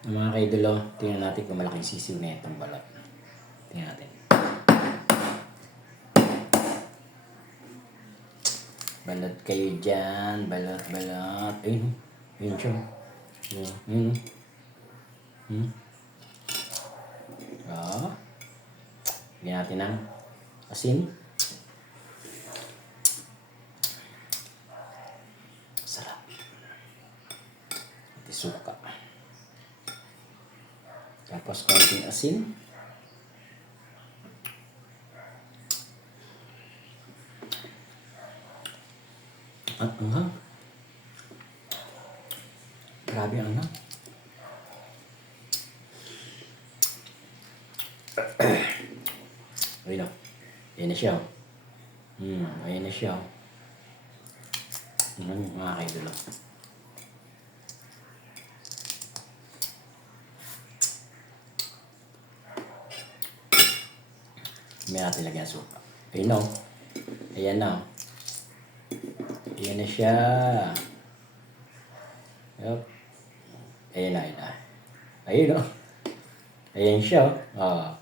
Mga kaidolo, tingnan natin kung malaking sisiw na itong balot. Tingnan natin. Balot kayo dyan. Balot. Ayun. Ayun siya. Ayun. Bigyan natin ng asin. Sarap. At suka. Tapos konting asin. Ang anghang. Grabe ang anghang. Ayun o. Ayan na siya o. Ayan na siya o. Mga kaidolo. May natin lagyan suka. Ayun o. Ayan na o. Ayan na siya. Yup. Ayan na. Ayun o. Ayan siya o.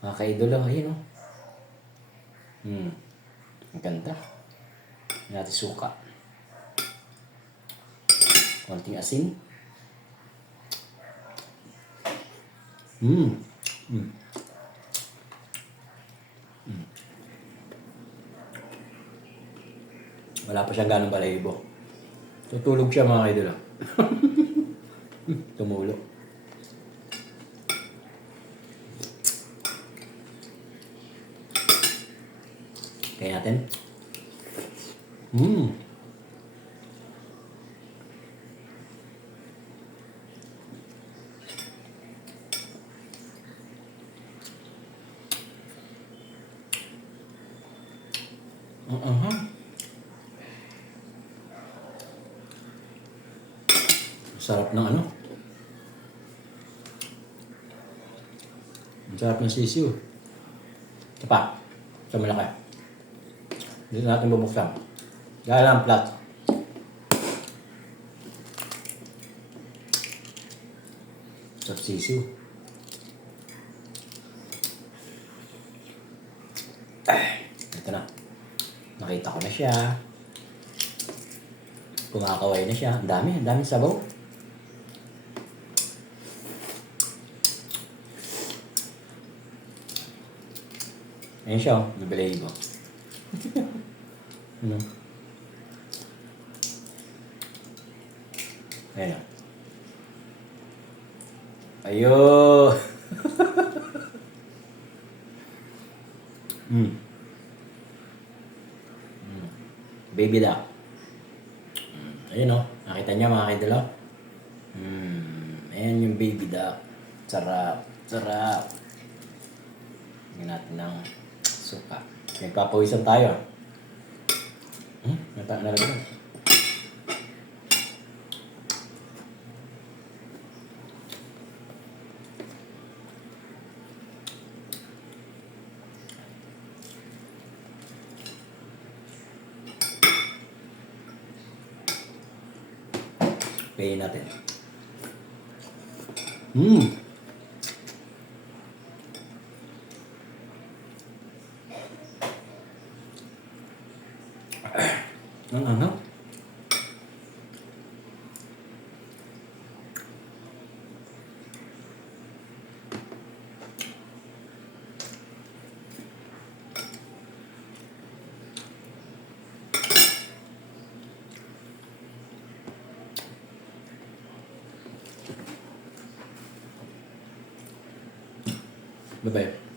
Mga kaidolo. Ayun o. Ang ganda. Ayan natin suka. Konting asin. Wala pa siyang ganong balahibo. Tutulog siya mga kaidolo. Tumulo. Kaya natin. Sarap ng ano. Ang sarap ng sisiw. Ito pa. Sa malaki. Dito natin bubuksan. Gaya lang plat. Sarap sisiw. Ito na. Nakita ko na siya. Kumakaway na siya. Ang daming sabaw. Ayan siya, nabalahibo. Ayan. Ayun. Baby duck. Ayun o. Nakita niya mga kaidolo. Ayan yung baby duck. Sarap. Hingin natin ng suka. Nagpapawisan tayo. Nalagyan. Payin natin. Ano? Bye-bye.